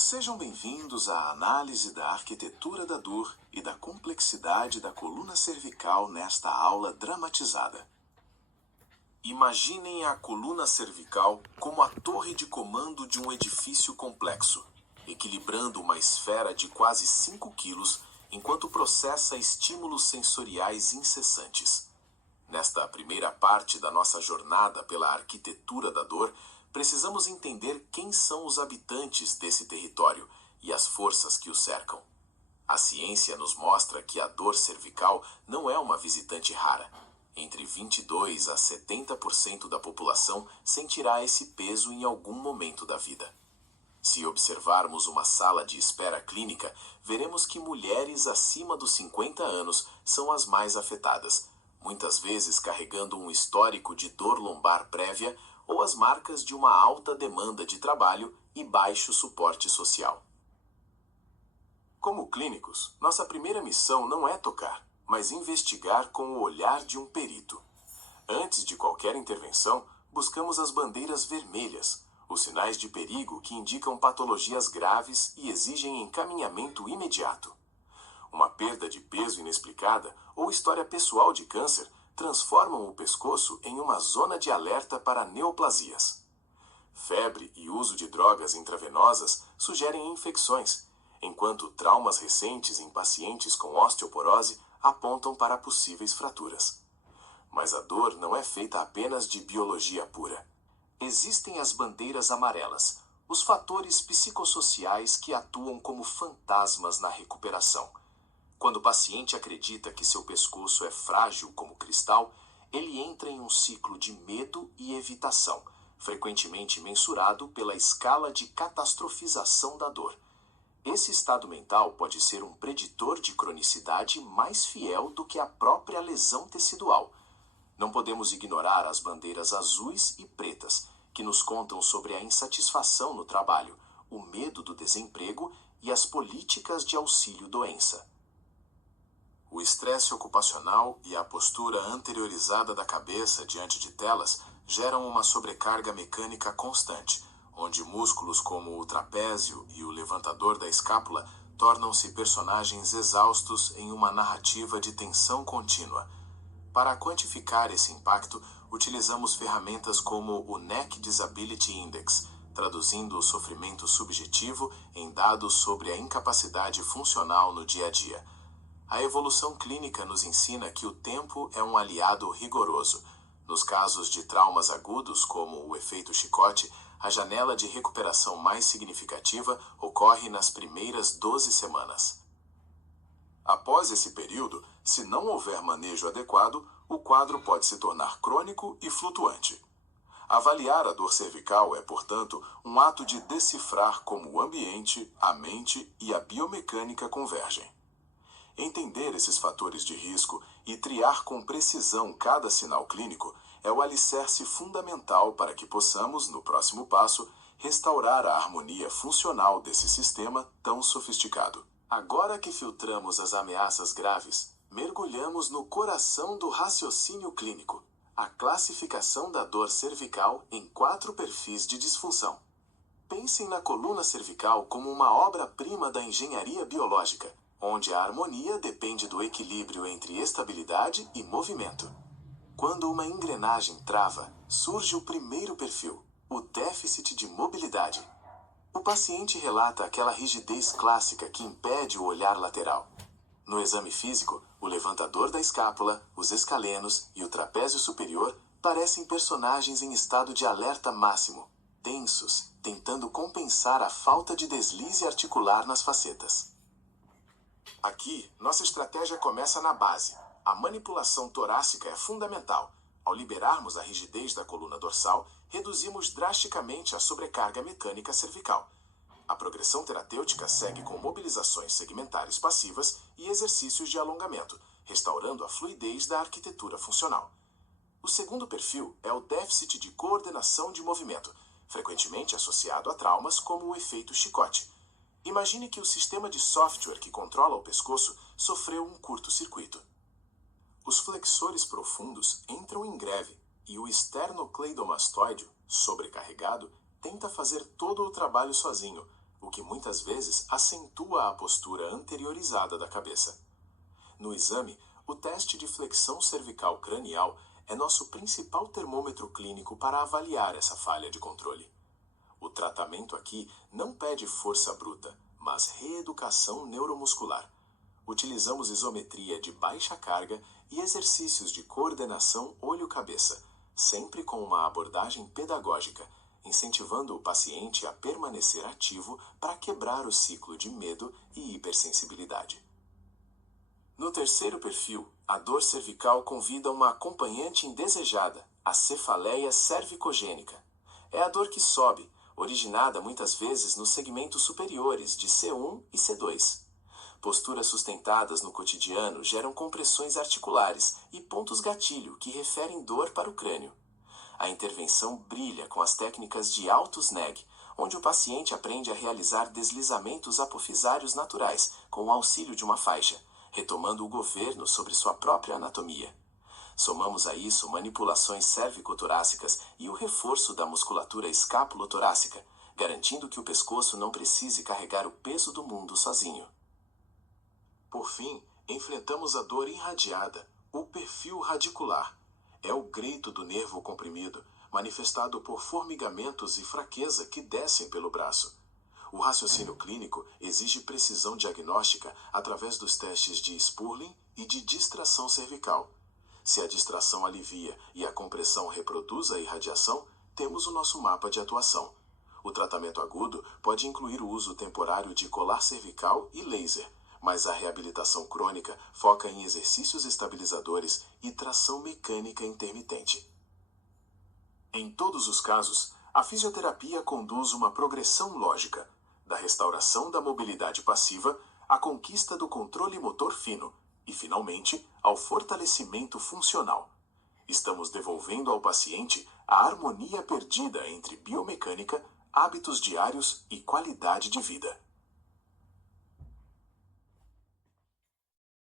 Sejam bem-vindos à análise da arquitetura da dor e da complexidade da coluna cervical nesta aula dramatizada. Imaginem a coluna cervical como a torre de comando de um edifício complexo, equilibrando uma esfera de quase 5 quilos enquanto processa estímulos sensoriais incessantes. Nesta primeira parte da nossa jornada pela arquitetura da dor, precisamos entender quem são os habitantes desse território e as forças que o cercam. A ciência nos mostra que a dor cervical não é uma visitante rara. Entre 22% a 70% da população sentirá esse peso em algum momento da vida. Se observarmos uma sala de espera clínica, veremos que mulheres acima dos 50 anos são as mais afetadas, muitas vezes carregando um histórico de dor lombar prévia ou as marcas de uma alta demanda de trabalho e baixo suporte social. Como clínicos, nossa primeira missão não é tocar, mas investigar com o olhar de um perito. Antes de qualquer intervenção, buscamos as bandeiras vermelhas, os sinais de perigo que indicam patologias graves e exigem encaminhamento imediato. Uma perda de peso inexplicada ou história pessoal de câncer transformam o pescoço em uma zona de alerta para neoplasias. Febre e uso de drogas intravenosas sugerem infecções, enquanto traumas recentes em pacientes com osteoporose apontam para possíveis fraturas. Mas a dor não é feita apenas de biologia pura. Existem as bandeiras amarelas, os fatores psicossociais que atuam como fantasmas na recuperação. Quando o paciente acredita que seu pescoço é frágil como cristal, ele entra em um ciclo de medo e evitação, frequentemente mensurado pela escala de catastrofização da dor. Esse estado mental pode ser um preditor de cronicidade mais fiel do que a própria lesão tecidual. Não podemos ignorar as bandeiras azuis e pretas, que nos contam sobre a insatisfação no trabalho, o medo do desemprego e as políticas de auxílio-doença. O estresse ocupacional e a postura anteriorizada da cabeça diante de telas geram uma sobrecarga mecânica constante, onde músculos como o trapézio e o levantador da escápula tornam-se personagens exaustos em uma narrativa de tensão contínua. Para quantificar esse impacto, utilizamos ferramentas como o Neck Disability Index, traduzindo o sofrimento subjetivo em dados sobre a incapacidade funcional no dia a dia. A evolução clínica nos ensina que o tempo é um aliado rigoroso. Nos casos de traumas agudos, como o efeito chicote, a janela de recuperação mais significativa ocorre nas primeiras 12 semanas. Após esse período, se não houver manejo adequado, o quadro pode se tornar crônico e flutuante. Avaliar a dor cervical é, portanto, um ato de decifrar como o ambiente, a mente e a biomecânica convergem. Entender esses fatores de risco e triar com precisão cada sinal clínico é o alicerce fundamental para que possamos, no próximo passo, restaurar a harmonia funcional desse sistema tão sofisticado. Agora que filtramos as ameaças graves, mergulhamos no coração do raciocínio clínico, a classificação da dor cervical em 4 perfis de disfunção. Pensem na coluna cervical como uma obra-prima da engenharia biológica, onde a harmonia depende do equilíbrio entre estabilidade e movimento. Quando uma engrenagem trava, surge o primeiro perfil, o déficit de mobilidade. O paciente relata aquela rigidez clássica que impede o olhar lateral. No exame físico, o levantador da escápula, os escalenos e o trapézio superior parecem personagens em estado de alerta máximo, tensos, tentando compensar a falta de deslize articular nas facetas. Aqui, nossa estratégia começa na base. A manipulação torácica é fundamental. Ao liberarmos a rigidez da coluna dorsal, reduzimos drasticamente a sobrecarga mecânica cervical. A progressão terapêutica segue com mobilizações segmentares passivas e exercícios de alongamento, restaurando a fluidez da arquitetura funcional. O segundo perfil é o déficit de coordenação de movimento, frequentemente associado a traumas como o efeito chicote. Imagine que o sistema de software que controla o pescoço sofreu um curto-circuito. Os flexores profundos entram em greve e o esternocleidomastoide, sobrecarregado, tenta fazer todo o trabalho sozinho, o que muitas vezes acentua a postura anteriorizada da cabeça. No exame, o teste de flexão cervical cranial é nosso principal termômetro clínico para avaliar essa falha de controle. O tratamento aqui não pede força bruta, mas reeducação neuromuscular. Utilizamos isometria de baixa carga e exercícios de coordenação olho-cabeça, sempre com uma abordagem pedagógica, incentivando o paciente a permanecer ativo para quebrar o ciclo de medo e hipersensibilidade. No terceiro perfil, a dor cervical convida uma acompanhante indesejada, a cefaleia cervicogênica. É a dor que sobe, originada muitas vezes nos segmentos superiores de C1 e C2. Posturas sustentadas no cotidiano geram compressões articulares e pontos gatilho que referem dor para o crânio. A intervenção brilha com as técnicas de auto-snag, onde o paciente aprende a realizar deslizamentos apofisários naturais com o auxílio de uma faixa, retomando o governo sobre sua própria anatomia. Somamos a isso manipulações cervicotorácicas e o reforço da musculatura escápulo-torácica, garantindo que o pescoço não precise carregar o peso do mundo sozinho. Por fim, enfrentamos a dor irradiada, o perfil radicular. É o grito do nervo comprimido, manifestado por formigamentos e fraqueza que descem pelo braço. O raciocínio clínico exige precisão diagnóstica através dos testes de Spurlin e de distração cervical. Se a distração alivia e a compressão reproduz a irradiação, temos o nosso mapa de atuação. O tratamento agudo pode incluir o uso temporário de colar cervical e laser, mas a reabilitação crônica foca em exercícios estabilizadores e tração mecânica intermitente. Em todos os casos, a fisioterapia conduz uma progressão lógica, da restauração da mobilidade passiva à conquista do controle motor fino e, finalmente, ao fortalecimento funcional. Estamos devolvendo ao paciente a harmonia perdida entre biomecânica, hábitos diários e qualidade de vida.